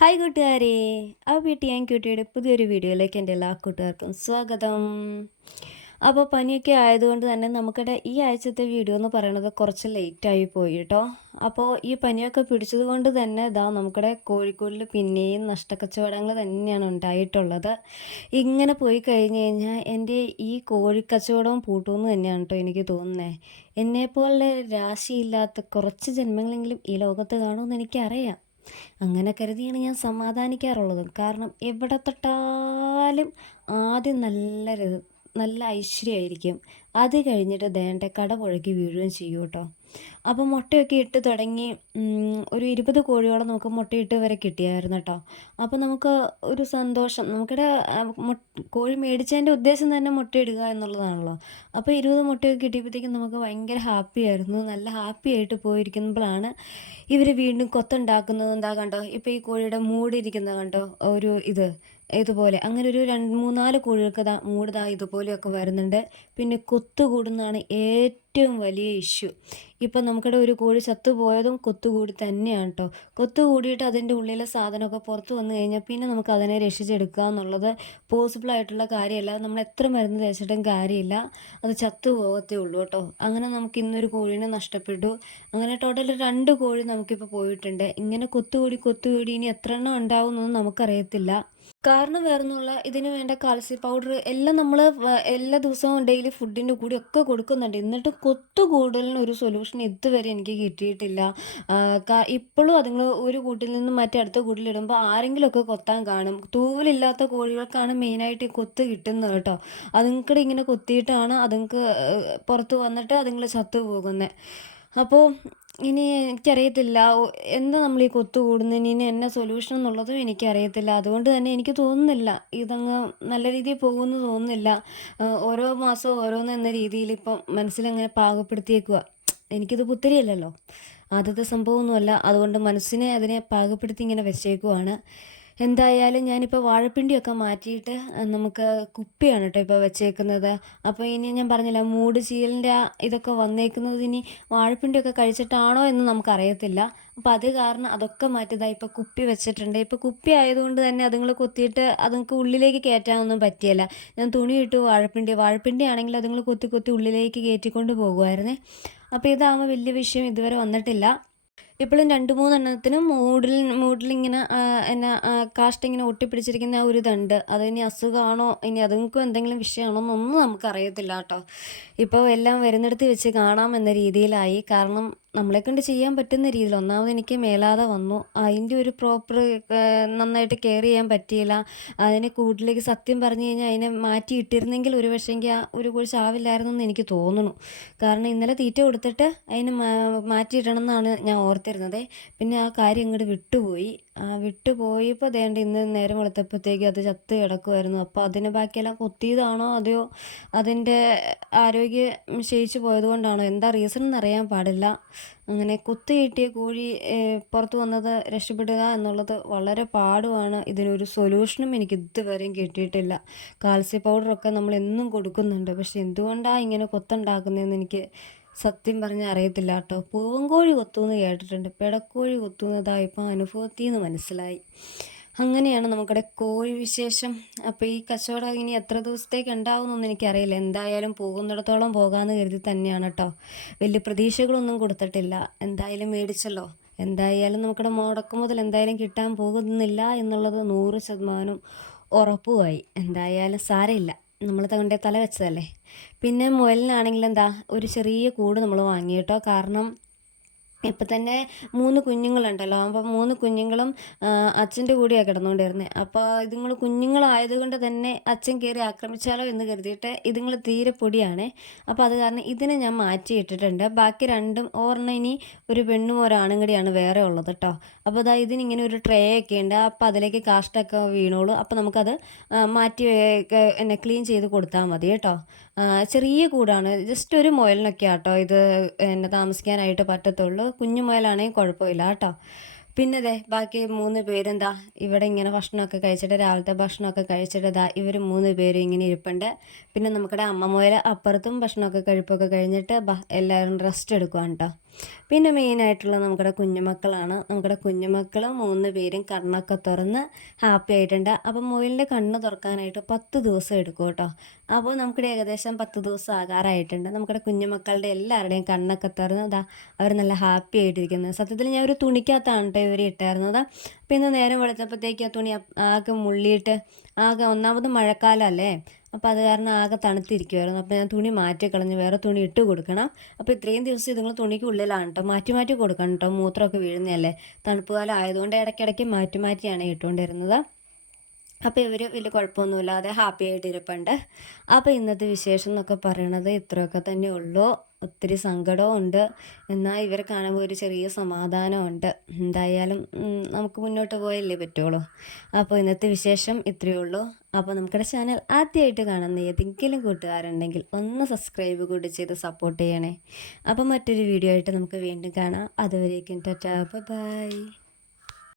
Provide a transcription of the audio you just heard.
Hi കൂട്ടുകാരെ. Beauty and ക്യൂട്ടിയുടെ പുതിയൊരു വീഡിയോയിലേക്ക് എൻ്റെ എല്ലാ കൂട്ടുകാർക്കും സ്വാഗതം. അപ്പോൾ പനിയൊക്കെ ആയതുകൊണ്ട് തന്നെ നമുക്കിടെ ഈ ആഴ്ചത്തെ വീഡിയോ എന്ന് പറയുന്നത് കുറച്ച് ലേറ്റായി പോയി കേട്ടോ. അപ്പോൾ ഈ പനിയൊക്കെ പിടിച്ചത് കൊണ്ട് തന്നെ നമുക്കിടെ കോഴിക്കോടിൽ പിന്നെയും നഷ്ടക്കച്ചവടങ്ങൾ തന്നെയാണ് ഉണ്ടായിട്ടുള്ളത്. ഇങ്ങനെ പോയി കഴിഞ്ഞ് കഴിഞ്ഞാൽ എൻ്റെ ഈ കോഴിക്കച്ചവടവും പൂട്ടുമെന്ന് തന്നെയാണ് കേട്ടോ എനിക്ക് തോന്നുന്നത്. എന്നെപ്പോലെ രാശിയില്ലാത്ത കുറച്ച് ജന്മങ്ങളെങ്കിലും ഈ ലോകത്ത് കാണുമെന്ന് എനിക്കറിയാം. അങ്ങനെ കരുതിയാണ് ഞാൻ സമാധാനിക്കാറുള്ളത്. കാരണം എവിടെ തൊട്ടാലും ആദ്യം നല്ല ഐശ്വര്യമായിരിക്കും. അത് കഴിഞ്ഞിട്ട് ദേണ്ടെ കടപുഴകി വീഴുകയും ചെയ്യും കേട്ടോ. അപ്പോൾ മുട്ടയൊക്കെ ഇട്ട് തുടങ്ങി ഒരു 20 കോഴിയോളം നമുക്ക് മുട്ടയിട്ട് വരെ കിട്ടിയായിരുന്നു കേട്ടോ. അപ്പോൾ നമുക്ക് ഒരു സന്തോഷം. നമുക്കിടെ കോഴി മേടിച്ചതിൻ്റെ ഉദ്ദേശം തന്നെ മുട്ടയിടുക എന്നുള്ളതാണല്ലോ. അപ്പോൾ 20 മുട്ടയൊക്കെ കിട്ടിയപ്പോഴത്തേക്കും നമുക്ക് ഭയങ്കര ഹാപ്പിയായിരുന്നു. നല്ല ഹാപ്പി ആയിട്ട് പോയിരിക്കുമ്പോഴാണ് ഇവർ വീണ്ടും കൊത്തുണ്ടാക്കുന്നത്. എന്താ കണ്ടോ, ഇപ്പോൾ ഈ കോഴിയുടെ മൂടിയിരിക്കുന്നത് കണ്ടോ, ഒരു ഇതുപോലെ അങ്ങനെ ഒരു 3-4 കോഴികൾക്ക് മൂട് ഇതുപോലെയൊക്കെ വരുന്നുണ്ട്. പിന്നെ കൊത്തുകൂടുന്നതാണ് ഏറ്റവും വലിയ ഇഷ്യൂ. ഇപ്പം നമുക്കിടെ ഒരു കോഴി ചത്തുപോയതും കൊത്തുകൂടി തന്നെയാണ് കേട്ടോ. കൊത്തുകൂടിയിട്ട് അതിൻ്റെ ഉള്ളിലെ സാധനമൊക്കെ പുറത്ത് വന്നു കഴിഞ്ഞാൽ പിന്നെ നമുക്ക് അതിനെ രക്ഷിച്ചെടുക്കുക എന്നുള്ളത് പോസിബിളായിട്ടുള്ള കാര്യമല്ല. നമ്മൾ എത്ര മരുന്ന് തേച്ചിട്ടും കാര്യമില്ല, അത് ചത്തു പോകത്തേ ഉള്ളൂ കേട്ടോ. അങ്ങനെ നമുക്ക് ഇന്നൊരു കോഴീനെ നഷ്ടപ്പെട്ടു. അങ്ങനെ ടോട്ടൽ 2 കോഴി നമുക്കിപ്പോൾ പോയിട്ടുണ്ട്. ഇങ്ങനെ കൊത്തുകൂടി ഇനി എത്ര എണ്ണം ഉണ്ടാവും എന്നൊന്നും നമുക്കറിയത്തില്ല. കാരണം വേറൊന്നുമില്ല, ഇതിന് വേണ്ട കാൽസ്യം പൗഡർ എല്ലാം നമ്മൾ എല്ലാ ദിവസവും ഡെയിലി ഫുഡിൻ്റെ കൂടെ ഒക്കെ കൊടുക്കുന്നുണ്ട്. എന്നിട്ട് കൊത്തുകൂടലിന് ഒരു സൊല്യൂഷൻ ഇതുവരെ എനിക്ക് കിട്ടിയിട്ടില്ല. ഇപ്പോഴും അതുങ്ങൾ ഒരു കൂട്ടിൽ നിന്നും മറ്റേ അടുത്ത കൂട്ടിലിടുമ്പോൾ ആരെങ്കിലുമൊക്കെ കൊത്താൻ കാണും. തൂവലില്ലാത്ത കോഴികൾക്കാണ് മെയിനായിട്ട് ഈ കൊത്ത് കിട്ടുന്നത് കേട്ടോ. അതുങ്ങൾക്കിടെ ഇങ്ങനെ കൊത്തിയിട്ടാണ് അതുങ്ങൾക്ക് പുറത്ത് വന്നിട്ട് അതുങ്ങൾ ചത്തു പോകുന്നത്. അപ്പോൾ ഇനി എനിക്കറിയത്തില്ല എന്താ നമ്മൾ ഈ കൊത്തു കൂടുന്നതിന് ഇനി എന്നാ സൊല്യൂഷൻ എന്നുള്ളതും എനിക്കറിയത്തില്ല. അതുകൊണ്ട് തന്നെ എനിക്ക് തോന്നുന്നില്ല ഇതങ്ങ് നല്ല രീതിയിൽ പോകുമെന്ന് തോന്നുന്നില്ല. ഓരോ മാസവും ഓരോന്ന് എന്ന രീതിയിൽ ഇപ്പം മനസ്സിലങ്ങനെ പാകപ്പെടുത്തിയേക്കുക. എനിക്കിത് പുത്തിരിയല്ലല്ലോ, ആദ്യത്തെ സംഭവമൊന്നുമല്ല. അതുകൊണ്ട് മനസ്സിനെ അതിനെ പാകപ്പെടുത്തി ഇങ്ങനെ വെച്ചേക്കുവാണ്. എന്തായാലും ഞാനിപ്പോൾ വാഴപ്പിണ്ടിയൊക്കെ മാറ്റിയിട്ട് നമുക്ക് കുപ്പിയാണ് കേട്ടോ ഇപ്പോൾ വെച്ചേക്കുന്നത്. അപ്പോൾ ഇനി ഞാൻ പറഞ്ഞില്ല, മൂട് ചീലിൻ്റെ ഇതൊക്കെ വന്നേക്കുന്നത് ഇനി വാഴപ്പിണ്ടിയൊക്കെ കഴിച്ചിട്ടാണോ എന്ന് നമുക്കറിയത്തില്ല. അപ്പോൾ അത് കാരണം അതൊക്കെ മാറ്റിയതാണ്. ഇപ്പോൾ കുപ്പി വെച്ചിട്ടുണ്ട്. ഇപ്പോൾ കുപ്പി ആയതുകൊണ്ട് തന്നെ അതുങ്ങൾ കൊത്തിയിട്ട് അതുങ്ങൾക്ക് ഉള്ളിലേക്ക് കയറ്റാനൊന്നും പറ്റിയല്ല. ഞാൻ തുണിയിട്ടു വാഴപ്പിണ്ടി ആണെങ്കിൽ അതുങ്ങൾ കൊത്തി ഉള്ളിലേക്ക് കയറ്റിക്കൊണ്ട് പോകുമായിരുന്നേ. അപ്പോൾ ഇതാകുമ്പോൾ വലിയ വിഷയം ഇതുവരെ വന്നിട്ടില്ല. ഇപ്പോഴും 2-3 എണ്ണത്തിനും മൂടിലിങ്ങനെ കാഷ്ടിങ്ങനെ ഒട്ടിപ്പിടിച്ചിരിക്കുന്ന ആ ഒരു ഇതുണ്ട്. അതിനി അസുഖമാണോ ഇനി അതുങ്ങൾക്കും എന്തെങ്കിലും വിഷയമാണോ എന്നൊന്നും നമുക്കറിയത്തില്ല കേട്ടോ. ഇപ്പോൾ എല്ലാം വരുന്നിടത്ത് വെച്ച് കാണാമെന്ന രീതിയിലായി. കാരണം നമ്മളെക്കൊണ്ട് ചെയ്യാൻ പറ്റുന്ന രീതിയിൽ. ഒന്നാമത് എനിക്ക് മേലാതെ വന്നു. അതിൻ്റെ ഒരു പ്രോപ്പർ നന്നായിട്ട് കെയർ ചെയ്യാൻ പറ്റിയില്ല. അതിനെ കൂട്ടിലേക്ക് സത്യം പറഞ്ഞു കഴിഞ്ഞാൽ അതിനെ മാറ്റിയിട്ടിരുന്നെങ്കിൽ ഒരു പക്ഷേങ്കിൽ ആ ഒരു കോഴി ചാവില്ലായിരുന്നു എന്ന് എനിക്ക് തോന്നുന്നു. കാരണം ഇന്നലെ തീറ്റ കൊടുത്തിട്ട് അതിനെ മാറ്റിയിടണം എന്നാണ് ഞാൻ ഓർത്തിരുന്നത്. പിന്നെ ആ കാര്യം ഇങ്ങോട്ട് വിട്ടുപോയപ്പോൾ ഇന്ന് നേരം വെളുത്തപ്പോഴത്തേക്ക് അത് ചത്ത് കിടക്കുമായിരുന്നു. അപ്പോൾ അതിന് ബാക്കിയെല്ലാം കൊത്തിയതാണോ അതെയോ അതിൻ്റെ ആരോഗ്യം ക്ഷയിച്ചു പോയതുകൊണ്ടാണോ, എന്താ റീസൺ എന്നറിയാൻ പാടില്ല. അങ്ങനെ കുത്തി കിട്ടിയ കോഴി പുറത്ത് വന്നത് രക്ഷപ്പെടുക എന്നുള്ളത് വളരെ പാടുമാണ്. ഇതിനൊരു സൊല്യൂഷനും എനിക്ക് ഇതുവരെയും കിട്ടിയിട്ടില്ല. കാൽസ്യം പൗഡറൊക്കെ നമ്മൾ എന്നും കൊടുക്കുന്നുണ്ട്. പക്ഷെ എന്തുകൊണ്ടാണ് ഇങ്ങനെ കൊത്തുണ്ടാക്കുന്നതെന്ന് എനിക്ക് സത്യം പറഞ്ഞാൽ അറിയത്തില്ല കേട്ടോ. പൂവൻകോഴി കൊത്തുമെന്ന് കേട്ടിട്ടുണ്ട്, പിടക്കോഴി കൊത്തുന്നതായി ഇപ്പം അനുഭവത്തിൽ നിന്ന് മനസ്സിലായി. അങ്ങനെയാണ് നമുക്കിടെ കോഴി വിശേഷം. അപ്പോൾ ഈ കച്ചവടം ഇനി എത്ര ദിവസത്തേക്ക് ഉണ്ടാവുമെന്നൊന്നും എനിക്കറിയില്ല. എന്തായാലും പോകുന്നിടത്തോളം പോകാമെന്ന് കരുതി തന്നെയാണ് കേട്ടോ. വലിയ പ്രതീക്ഷകളൊന്നും കൊടുത്തിട്ടില്ല. എന്തായാലും മേടിച്ചല്ലോ. എന്തായാലും നമുക്കിടെ മുടക്കുമുതൽ എന്തായാലും കിട്ടാൻ പോകുന്നില്ല എന്നുള്ളത് 100% ഉറപ്പുമായി. എന്തായാലും സാരമില്ല, നമ്മൾ തങ്ങളുടെ തല വെച്ചതല്ലേ. പിന്നെ മുയലിനാണെങ്കിൽ ഒരു ചെറിയ കൂട് നമ്മൾ വാങ്ങി കേട്ടോ. കാരണം ഇപ്പം തന്നെ 3 കുഞ്ഞുങ്ങളുണ്ടല്ലോ. അപ്പോൾ 3 കുഞ്ഞുങ്ങളും അച്ഛൻ്റെ കൂടെയാണ് കിടന്നുകൊണ്ടിരുന്നത്. അപ്പോൾ ഇതുങ്ങൾ കുഞ്ഞുങ്ങളായതുകൊണ്ട് തന്നെ അച്ഛൻ കയറി ആക്രമിച്ചാലോ എന്ന് കരുതിയിട്ട് ഇതുങ്ങൾ തീരെ പൊടിയാണേ. അപ്പോൾ അത് കാരണം ഇതിനെ ഞാൻ മാറ്റിയിട്ടിട്ടുണ്ട്. ബാക്കി 2ഉം ഒരെണ്ണം ഇനി ഒരു പെണ്ണും ഒരാണും കൂടിയാണ് വേറെ ഉള്ളത് കേട്ടോ. അപ്പോൾ ഇതിനിങ്ങനെ ഒരു ട്രേ ഒക്കെ ഉണ്ട്. അപ്പോൾ അതിലേക്ക് കാഷ്ടമൊക്കെ വീണോളൂ. അപ്പോൾ നമുക്കത് മാറ്റി ക്ലീൻ ചെയ്ത് കൊടുത്താൽ മതി കേട്ടോ. ചെറിയ കൂടാണ്, ജസ്റ്റ് ഒരു മുയലിനൊക്കെ ആട്ടോ ഇത് താമസിക്കാനായിട്ട് പറ്റത്തുള്ളൂ. കുഞ്ഞു മുയലാണെങ്കിൽ കുഴപ്പമില്ല കേട്ടോ. പിന്നെ ബാക്കി 3 പേരും ഇവിടെ ഇങ്ങനെ ഭക്ഷണമൊക്കെ കഴിച്ചിട്ട്, രാവിലത്തെ ഭക്ഷണമൊക്കെ കഴിച്ചിട്ട് ഇവർ 3 പേരും ഇങ്ങനെ ഇരിപ്പുണ്ട്. പിന്നെ നമുക്കിടെ അമ്മ മുയൽ അപ്പുറത്തും ഭക്ഷണമൊക്കെ കഴിപ്പൊക്കെ കഴിഞ്ഞിട്ട് എല്ലാവരും റെസ്റ്റ് എടുക്കുവാണ് കേട്ടോ. പിന്നെ മെയിനായിട്ടുള്ള നമ്മുടെ കുഞ്ഞുമക്കളാണ്. നമ്മുടെ കുഞ്ഞുമക്കൾ 3 പേരും കണ്ണൊക്കെ തുറന്ന് ഹാപ്പി ആയിട്ടുണ്ട്. അപ്പം മുയലിൻ്റെ കണ്ണ് തുറക്കാനായിട്ട് 10 ദിവസം എടുക്കും കേട്ടോ. അപ്പോൾ നമുക്കിവിടെ ഏകദേശം 10 ദിവസം ആകാറായിട്ടുണ്ട്. നമ്മുടെ കുഞ്ഞുമക്കളുടെ എല്ലാവരുടെയും കണ്ണൊക്കെ തുറന്ന് അവർ നല്ല ഹാപ്പി ആയിട്ടിരിക്കുന്നത്. സത്യത്തിൽ ഞാൻ ഒരു തുണിക്കകത്താണ് കേട്ടോ ഇവരെ ഇട്ടായിരുന്നത്. അപ്പോൾ ഇന്ന് നേരം വെളുത്തപ്പോഴത്തേക്ക് ആ തുണി ആകെ മുള്ളിയിട്ട് ഒന്നാമത് മഴക്കാലമല്ലേ, അപ്പോൾ അത് കാരണം ആകെ തണുത്തിരിക്കുമായിരുന്നു. അപ്പോൾ ഞാൻ തുണി മാറ്റിക്കളഞ്ഞ് വേറെ തുണി ഇട്ട് കൊടുക്കണം. അപ്പോൾ ഇത്രയും ദിവസം ഇതുങ്ങൾ തുണിക്ക് ഉള്ളിലാണ് കേട്ടോ, മാറ്റി മാറ്റി കൊടുക്കണം കേട്ടോ, മൂത്രമൊക്കെ വീഴുന്നതല്ലേ. തണുപ്പ് കാലം ആയതുകൊണ്ട് ഇടയ്ക്കിടയ്ക്ക് മാറ്റി മാറ്റിയാണ് ഇട്ടുകൊണ്ടിരുന്നത്. അപ്പോൾ ഇവർ വലിയ കുഴപ്പമൊന്നുമില്ലാതെ ഹാപ്പി ആയിട്ട് ഇരിപ്പുണ്ട്. അപ്പോൾ ഇന്നത്തെ വിശേഷം എന്നൊക്കെ പറയണത് ഇത്രയൊക്കെ തന്നെ ഉള്ളൂ. ഒത്തിരി സങ്കടവും ഉണ്ട്, എന്നാൽ ഇവരെ കാണുമ്പോൾ ഒരു ചെറിയ സമാധാനമുണ്ട്. എന്തായാലും നമുക്ക് മുന്നോട്ട് പോയല്ലേ പറ്റുള്ളൂ. അപ്പോൾ ഇന്നത്തെ വിശേഷം ഇത്രയേ ഉള്ളൂ. അപ്പോൾ നമ്മുടെ ചാനൽ ആദ്യമായിട്ട് കാണുന്ന ഏതെങ്കിലും കൂട്ടുകാരുണ്ടെങ്കിൽ ഒന്ന് സബ്സ്ക്രൈബ് കൂടി ചെയ്ത് സപ്പോർട്ട് ചെയ്യണേ. അപ്പോൾ മറ്റൊരു വീഡിയോ ആയിട്ട് നമുക്ക് വീണ്ടും കാണാം. അതുവരേക്കും ടാറ്റാ, ബൈ.